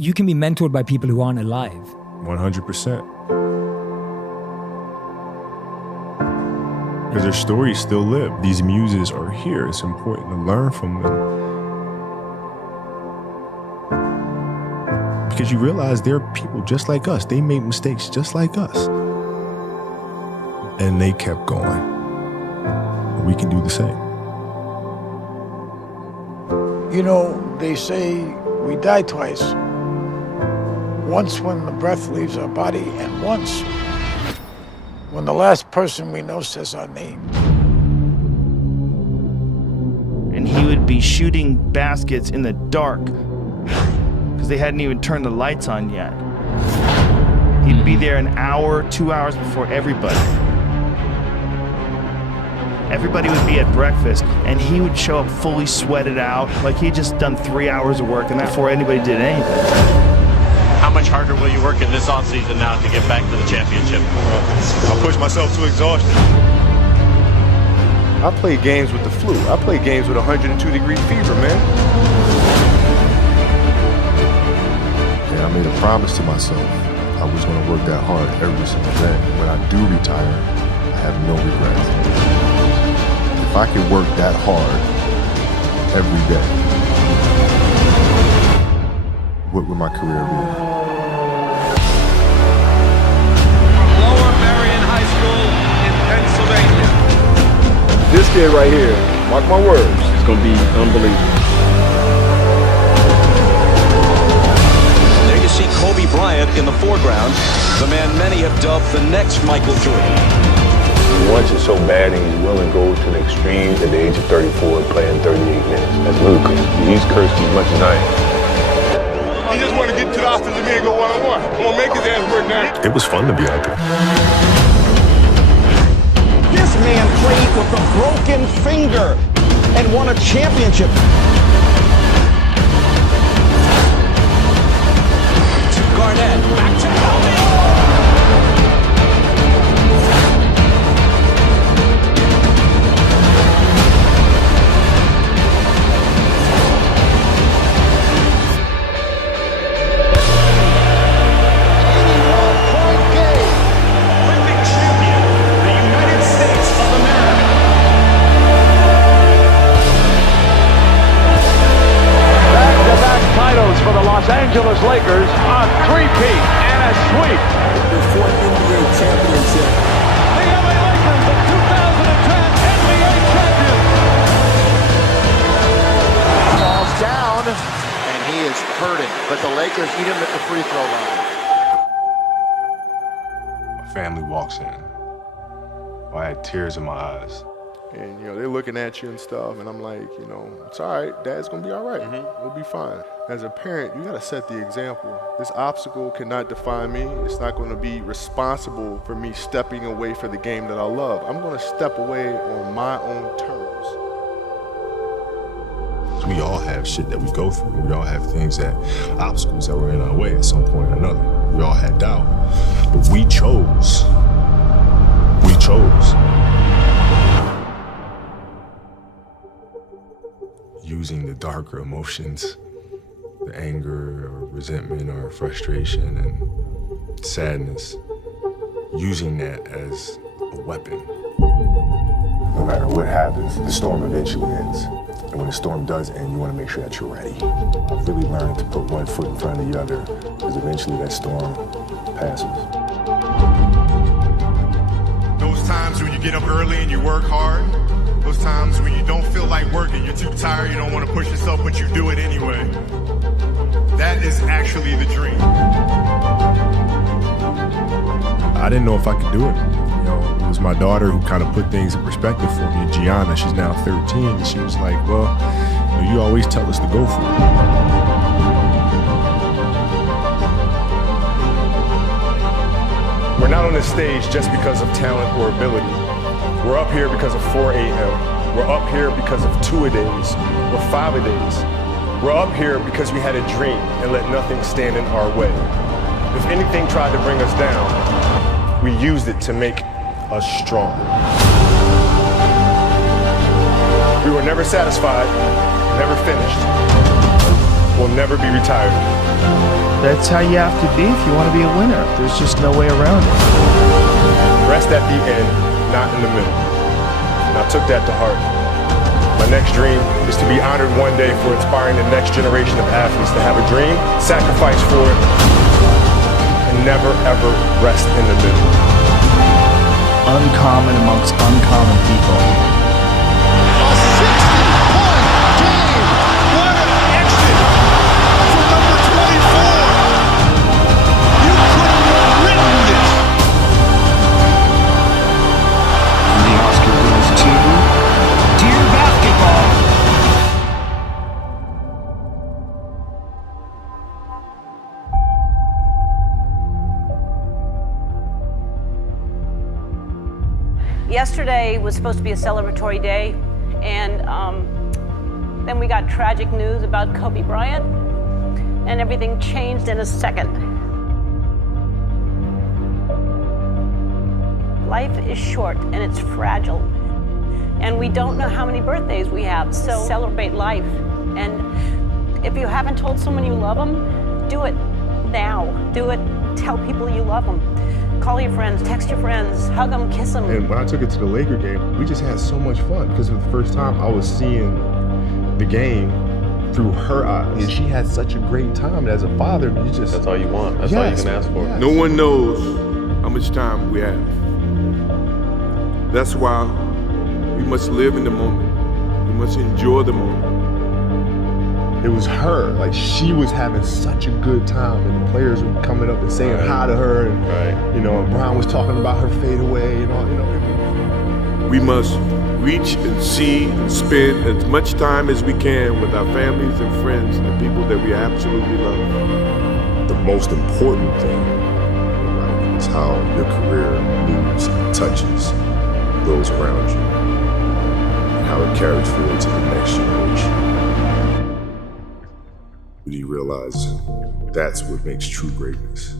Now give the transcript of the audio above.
you can be mentored by people who aren't alive. 100%. Because their stories still live. These muses are here. It's important to learn from them. Because you realize they're people just like us. They made mistakes just like us. And they kept going. We can do the same. You know, they say we die twice. Once when the breath leaves our body, and once when the last person we know says our name. And he would be shooting baskets in the dark because they hadn't even turned the lights on yet. He'd be there an hour, 2 hours before everybody. Everybody would be at breakfast, and he would show up fully sweated out, like he'd just done 3 hours of work, and before anybody did anything. How much harder will you work in this offseason now to get back to the championship? I'll push myself to exhaustion. I play games with the flu. I play games with 102-degree fever, man. And I made a promise to myself I was going to work that hard every single day. When I do retire, I have no regrets. If I could work that hard every day, what would my career be? Lower Marion High School in Pennsylvania. This kid right here, mark my words, is going to be unbelievable. There you see Kobe Bryant in the foreground, the man many have dubbed the next Michael Jordan. He wants it so bad and he's willing to go to the extreme at the age of 34 playing 38 minutes. That's ludicrous. He's cursed as much as I am. He just want to get to the offensive end and go one-on-one. I'm going to make his ass work now. It was fun to be out there. This man played with a broken finger and won a championship. To Garnett, back to Kobe. For the Los Angeles Lakers, a three-peat and a sweep. Their fourth NBA championship. The LA Lakers, the 2010 NBA champions. Falls down, and he is hurting. But the Lakers eat him at the free throw line. My family walks in. I had tears in my eyes. And, they're looking at you and stuff, and I'm like, it's all right. Dad's going to be all right. We'll be fine. As a parent, you got to set the example. This obstacle cannot define me. It's not going to be responsible for me stepping away for the game that I love. I'm going to step away on my own terms. We all have shit that we go through. We all have obstacles that were in our way at some point or another. We all had doubt. But we chose. We chose. Using the darker emotions, the anger or resentment or frustration and sadness, using that as a weapon. No matter what happens, the storm eventually ends. And when the storm does end, you want to make sure that you're ready. I've really learned to put one foot in front of the other, because eventually that storm passes. Those times when you get up early and you work hard, those times when you don't feel like working, you're too tired, you don't want to push yourself, but you do it anyway. That is actually the dream. I didn't know if I could do it. It was my daughter who kind of put things in perspective for me. Gianna, she's now 13, and she was like, well, you always tell us to go for it. We're not on this stage just because of talent or ability. We're up here because of 4 a.m. We're up here because of 2-a-days or 5-a-days. We're up here because we had a dream and let nothing stand in our way. If anything tried to bring us down, we used it to make us stronger. We were never satisfied, never finished. We'll never be retired. That's how you have to be if you want to be a winner. There's just no way around it. Rest at the end, not in the middle. And I took that to heart. My next dream is to be honored one day for inspiring the next generation of athletes to have a dream, sacrifice for it, and never ever rest in the middle. Uncommon amongst uncommon people. A 60-point game. What an exit for number 24. You couldn't have written this. The Oscar goes to Dear Basketball. Yesterday was supposed to be a celebratory day, and then we got tragic news about Kobe Bryant, and everything changed in a second. Life is short and it's fragile, and we don't know how many birthdays we have, so celebrate life. And if you haven't told someone you love them, do it now. Do it. Tell people you love them. Call your friends, text your friends, hug them, kiss them. And when I took it to the Laker game, we just had so much fun because for the first time I was seeing the game through her eyes. And she had such a great time. And as a father, you just... That's all you want. That's all you can ask for. Yes. No one knows how much time we have. That's why we must live in the moment. We must enjoy the moment. It was her. Like, she was having such a good time, and the players were coming up and saying hi to her, and you know, Bryant was talking about her fadeaway and all. You know, we must reach and see and spend as much time as we can with our families and friends and the people that we absolutely love. The most important thing in life is how your career moves and touches those around you, and how it carries forward to the next generation. Do you realize that's what makes true greatness?